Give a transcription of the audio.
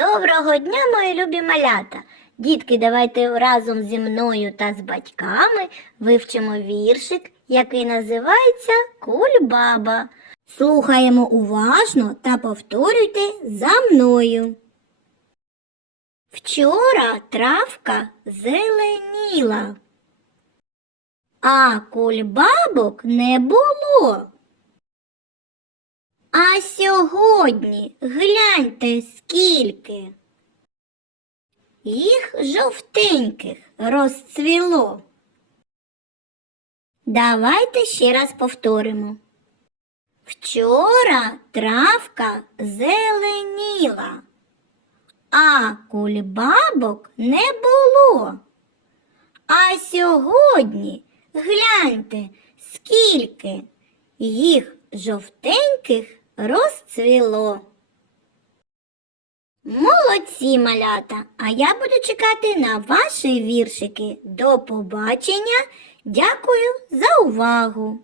Доброго дня, мої любі малята! Дітки, давайте разом зі мною та з батьками вивчимо віршик, який називається Кульбаба. Слухаємо уважно та повторюйте за мною. Вчора травка зеленіла, а кульбабок не було. А сьогодні гляньте скільки. Їх жовтеньких розцвіло. Давайте ще раз повторимо. Вчора травка зеленіла, а кульбабок не було. А сьогодні гляньте, скільки їх жовтеньких розцвіло. Молодці, малята! А я буду чекати на ваші віршики. До побачення. Дякую за увагу!